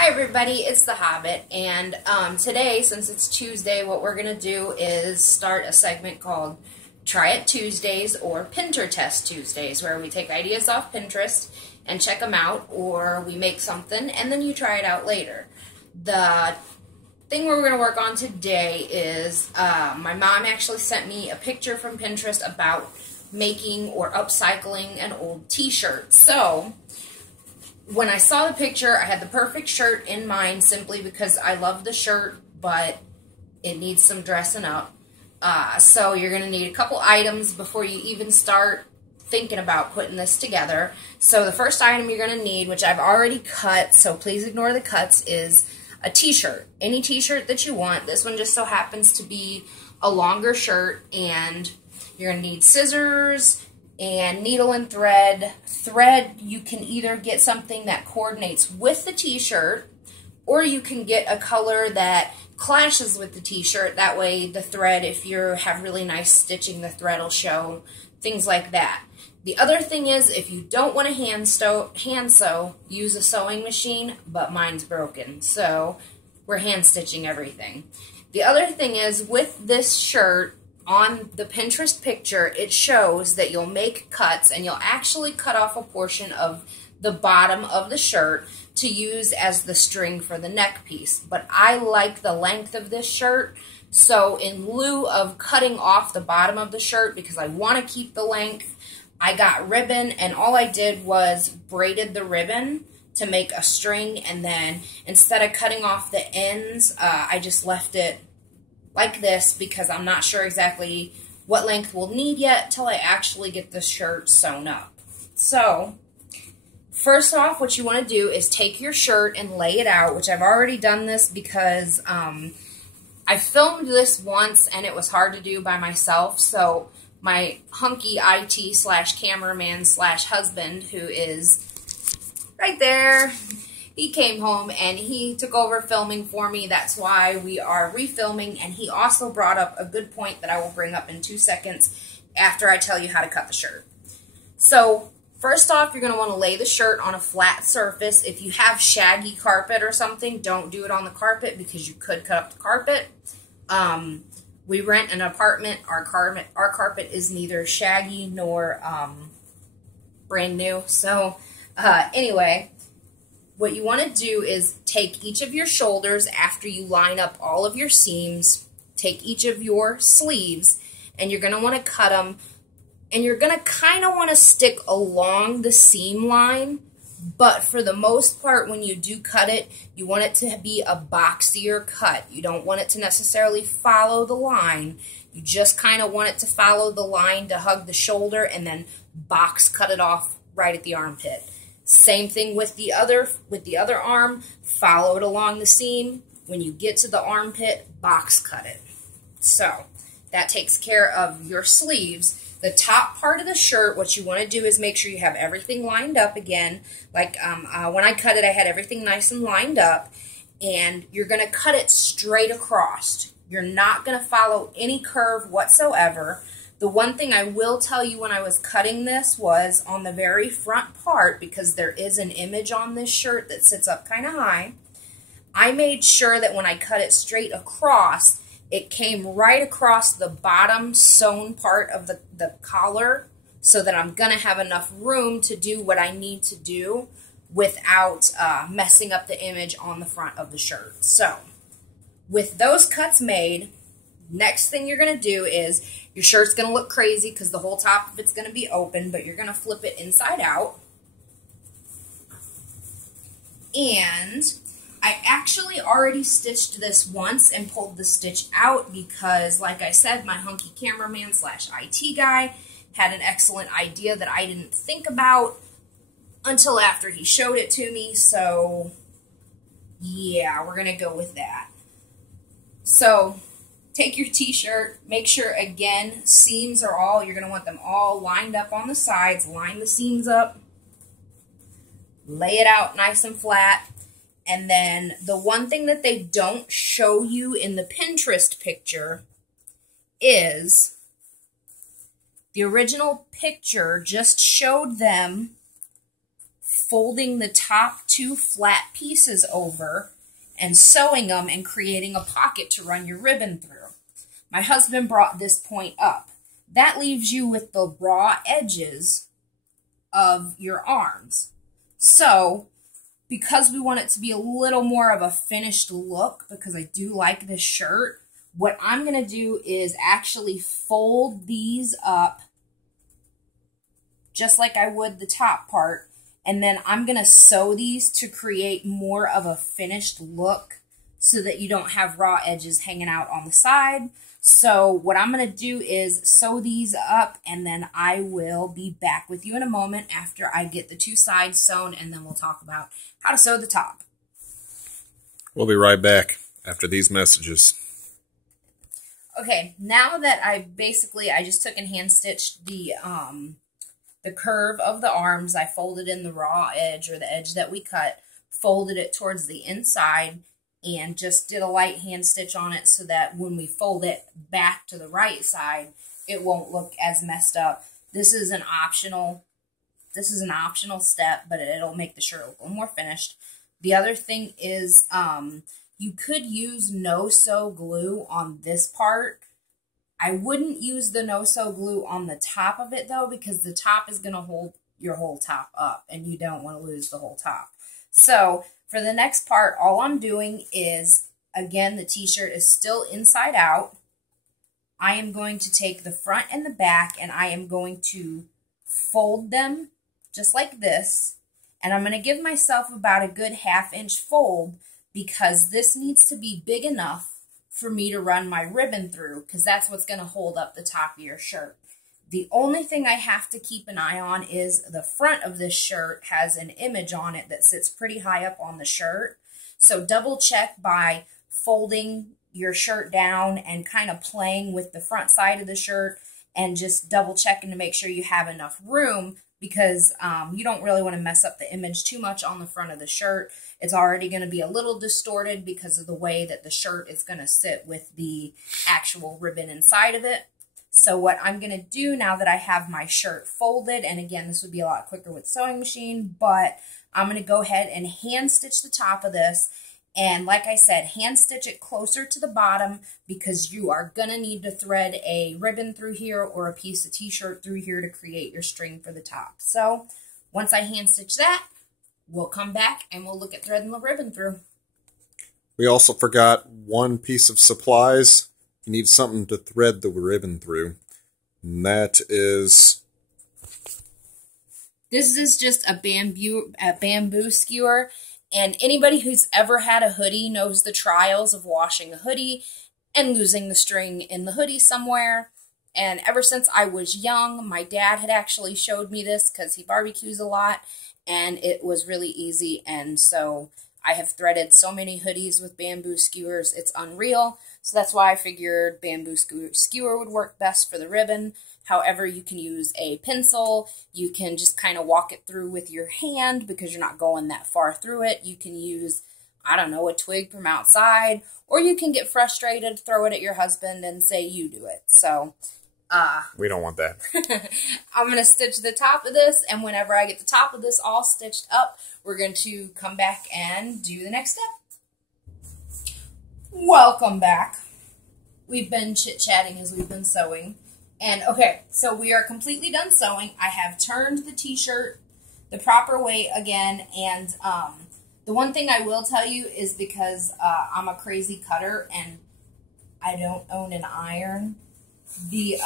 Hi everybody, it's the Hobbit, and today, since it's Tuesday, what we're going to do is start a segment called Try It Tuesdays or Pintertest Tuesdays, where we take ideas off Pinterest and check them out, or we make something and then you try it out later. The thing we're going to work on today is my mom actually sent me a picture from Pinterest about making or upcycling an old t-shirt. So when I saw the picture, I had the perfect shirt in mind simply because I love the shirt, but it needs some dressing up. So you're going to need a couple items before you even start thinking about putting this together. So the first item you're going to need, which I've already cut, so please ignore the cuts, is a t-shirt. Any t-shirt that you want. This one just so happens to be a longer shirt, and you're going to need scissors and needle and thread. Thread, you can either get something that coordinates with the t-shirt, or you can get a color that clashes with the t-shirt. That way the thread, if you have really nice stitching, the thread will show, things like that. The other thing is, if you don't want to hand sew, use a sewing machine, but mine's broken, so we're hand stitching everything. The other thing is, with this shirt, on the Pinterest picture, it shows that you'll make cuts and you'll actually cut off a portion of the bottom of the shirt to use as the string for the neck piece. But I like the length of this shirt, so in lieu of cutting off the bottom of the shirt, because I want to keep the length, I got ribbon, and all I did was braided the ribbon to make a string, and then instead of cutting off the ends, I just left it like this because I'm not sure exactly what length we'll need yet till I actually get the shirt sewn up. So first off, what you want to do is take your shirt and lay it out, which I've already done this because I filmed this once and it was hard to do by myself. So my hunky IT / cameraman / husband, who is right there, he came home and he took over filming for me. That's why we are refilming, and he also brought up a good point that I will bring up in 2 seconds after I tell you how to cut the shirt. So first off, you're going to want to lay the shirt on a flat surface. If you have shaggy carpet or something, don't do it on the carpet because you could cut up the carpet. We rent an apartment. Our carpet is neither shaggy nor brand new. So anyway, what you want to do is take each of your shoulders after you line up all of your seams, take each of your sleeves, and you're going to want to cut them, and you're going to kind of want to stick along the seam line, but for the most part, when you do cut it, you want it to be a boxier cut. You don't want it to necessarily follow the line. You just kind of want it to follow the line to hug the shoulder, and then box cut it off right at the armpit. Same thing with the other arm. Follow it along the seam. When you get to the armpit, box cut it. So that takes care of your sleeves. The top part of the shirt, what you want to do is make sure you have everything lined up again. Like when I cut it, I had everything nice and lined up. And you're going to cut it straight across. You're not going to follow any curve whatsoever. The one thing I will tell you when I was cutting this was on the very front part, because there is an image on this shirt that sits up kind of high, I made sure that when I cut it straight across, it came right across the bottom sewn part of the collar, so that I'm going to have enough room to do what I need to do without messing up the image on the front of the shirt. So with those cuts made, next thing you're going to do is, your shirt's going to look crazy because the whole top of it's going to be open, but you're going to flip it inside out. And I actually already stitched this once and pulled the stitch out because, like I said, my hunky cameraman / IT guy had an excellent idea that I didn't think about until after he showed it to me. So yeah, we're going to go with that. So take your t-shirt, make sure, again, seams are all, you're going to want them all lined up on the sides. Line the seams up, lay it out nice and flat, and then the one thing that they don't show you in the Pinterest picture is the original picture just showed them folding the top two flat pieces over and sewing them and creating a pocket to run your ribbon through. My husband brought this point up. That leaves you with the raw edges of your arms. So, because we want it to be a little more of a finished look, because I do like this shirt, what I'm going to do is actually fold these up just like I would the top part, and then I'm going to sew these to create more of a finished look so that you don't have raw edges hanging out on the side. So what I'm going to do is sew these up, and then I will be back with you in a moment after I get the two sides sewn, and then we'll talk about how to sew the top. We'll be right back after these messages. Okay, now that I just took and hand stitched the curve of the arms, I folded in the raw edge, or the edge that we cut, folded it towards the inside, and just did a light hand stitch on it so that when we fold it back to the right side, it won't look as messed up. This is an optional step, but it'll make the shirt look a little more finished. The other thing is, you could use no-sew glue on this part. I wouldn't use the no-sew glue on the top of it, though, because the top is going to hold your whole top up, and you don't want to lose the whole top. So, for the next part, all I'm doing is, again, the t-shirt is still inside out. I am going to take the front and the back, and I am going to fold them just like this. And I'm going to give myself about a good ½ inch fold, because this needs to be big enough for me to run my ribbon through, because that's what's going to hold up the top of your shirt. The only thing I have to keep an eye on is the front of this shirt has an image on it that sits pretty high up on the shirt. So double check by folding your shirt down and kind of playing with the front side of the shirt, and just double checking to make sure you have enough room, because you don't really want to mess up the image too much on the front of the shirt. It's already going to be a little distorted because of the way that the shirt is going to sit with the actual ribbon inside of it. So what I'm going to do now that I have my shirt folded, and again, this would be a lot quicker with sewing machine, but I'm going to go ahead and hand stitch the top of this. And like I said, hand stitch it closer to the bottom, because you are going to need to thread a ribbon through here or a piece of t-shirt through here to create your string for the top. So once I hand stitch that, we'll come back and we'll look at threading the ribbon through. We also forgot one piece of supplies. You need something to thread the ribbon through. And that is... This is just a bamboo skewer. And anybody who's ever had a hoodie knows the trials of washing a hoodie and losing the string in the hoodie somewhere. And ever since I was young, my dad had actually showed me this because he barbecues a lot, and it was really easy. And so I have threaded so many hoodies with bamboo skewers, it's unreal. So that's why I figured bamboo skewer would work best for the ribbon. However, you can use a pencil. You can just kind of walk it through with your hand because you're not going that far through it. You can use, I don't know, a twig from outside, or you can get frustrated, throw it at your husband, and say you do it. So, we don't want that. I'm going to stitch the top of this, and whenever I get the top of this all stitched up, we're going to come back and do the next step. Welcome back. We've been chit-chatting as we've been sewing. And, okay, so we are completely done sewing. I have turned the t-shirt the proper way again, and the one thing I will tell you is because I'm a crazy cutter and I don't own an iron, the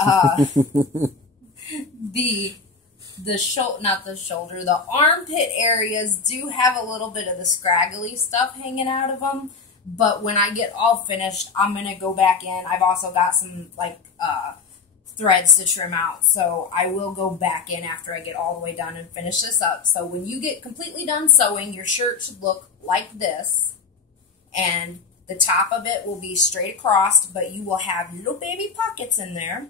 armpit areas do have a little bit of the scraggly stuff hanging out of them, but when I get all finished, I'm going to go back in. I've also got some, like, threads to trim out, so I will go back in after I get all the way done and finish this up. So when you get completely done sewing, your shirt should look like this, and the top of it will be straight across, but you will have little baby pockets in there.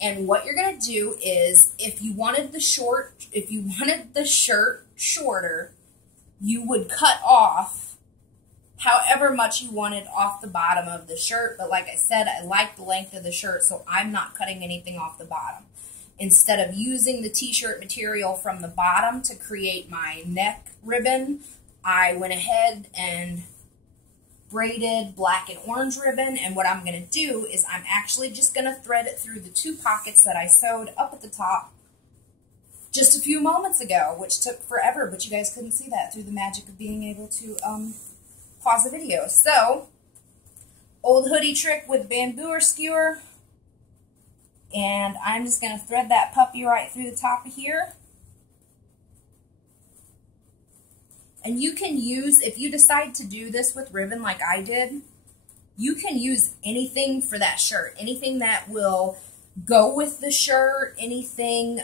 And what you're going to do is, if you wanted the shirt shorter, you would cut off however much you wanted off the bottom of the shirt. But like I said, I like the length of the shirt, so I'm not cutting anything off the bottom. Instead of using the t-shirt material from the bottom to create my neck ribbon, I went ahead and braided black and orange ribbon, and what I'm going to do is I'm actually just going to thread it through the 2 pockets that I sewed up at the top just a few moments ago, which took forever, but you guys couldn't see that through the magic of being able to pause the video. So, old hoodie trick with bamboo or skewer, and I'm just going to thread that puppy right through the top of here. And you can use, if you decide to do this with ribbon like I did, you can use anything for that shirt. Anything that will go with the shirt, anything,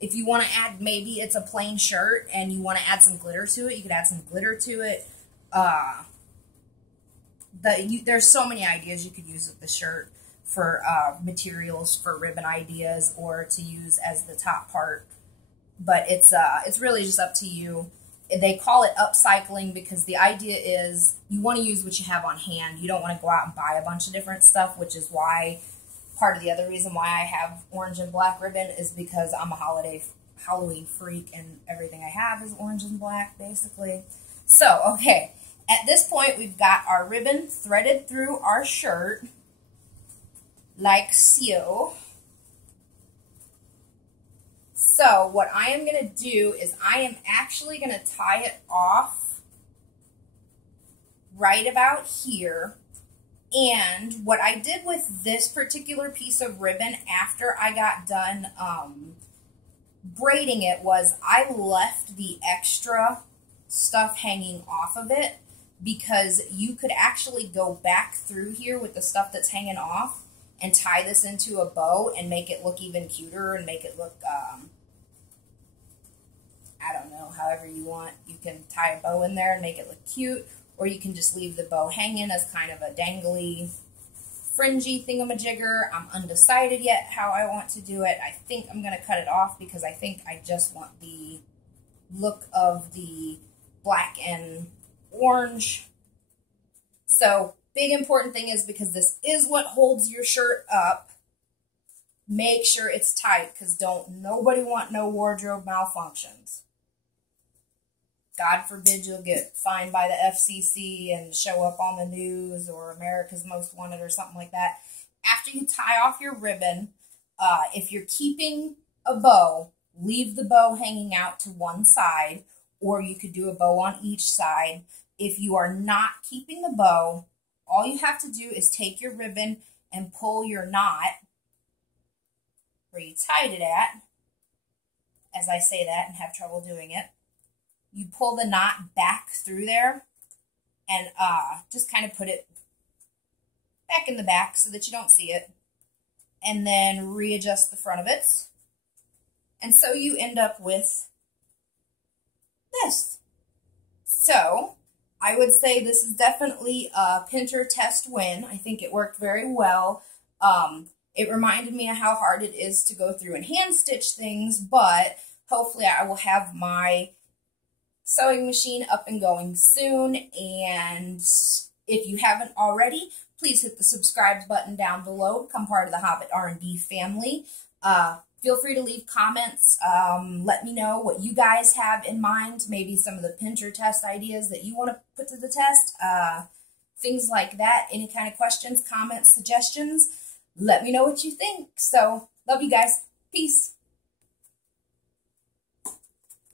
if you want to add, maybe it's a plain shirt and you want to add some glitter to it, you could add some glitter to it. There's so many ideas you could use with the shirt for materials for ribbon ideas or to use as the top part. But it's really just up to you. They call it upcycling because the idea is you want to use what you have on hand. You don't want to go out and buy a bunch of different stuff, which is why part of the other reason why I have orange and black ribbon is because I'm a Halloween freak and everything I have is orange and black, basically. So, okay, at this point we've got our ribbon threaded through our shirt like so. So what I am going to do is I am actually going to tie it off right about here. And what I did with this particular piece of ribbon after I got done braiding it was I left the extra stuff hanging off of it because you could actually go back through here with the stuff that's hanging off and tie this into a bow and make it look even cuter and make it look, I don't know, however you want. You can tie a bow in there and make it look cute, or you can just leave the bow hanging as kind of a dangly, fringy thingamajigger. I'm undecided yet how I want to do it. I think I'm going to cut it off because I think I just want the look of the black and orange. So, big important thing is because this is what holds your shirt up, make sure it's tight because nobody want no wardrobe malfunctions. God forbid you'll get fined by the FCC and show up on the news or America's Most Wanted or something like that. After you tie off your ribbon, if you're keeping a bow, leave the bow hanging out to one side, or you could do a bow on each side. If you are not keeping the bow, all you have to do is take your ribbon and pull your knot where you tied it at. As I say that and have trouble doing it, you pull the knot back through there and just kind of put it back in the back so that you don't see it, and then readjust the front of it. And so you end up with this. So I would say this is definitely a Pintertest win. I think it worked very well. It reminded me of how hard it is to go through and hand stitch things, but hopefully I will have my sewing machine up and going soon. And if you haven't already, please hit the subscribe button down below. Become part of the Hobbit R&D family. Feel free to leave comments. Let me know what you guys have in mind. Maybe some of the Pintertest ideas that you want to put to the test. Things like that. Any kind of questions, comments, suggestions. Let me know what you think. So, love you guys. Peace.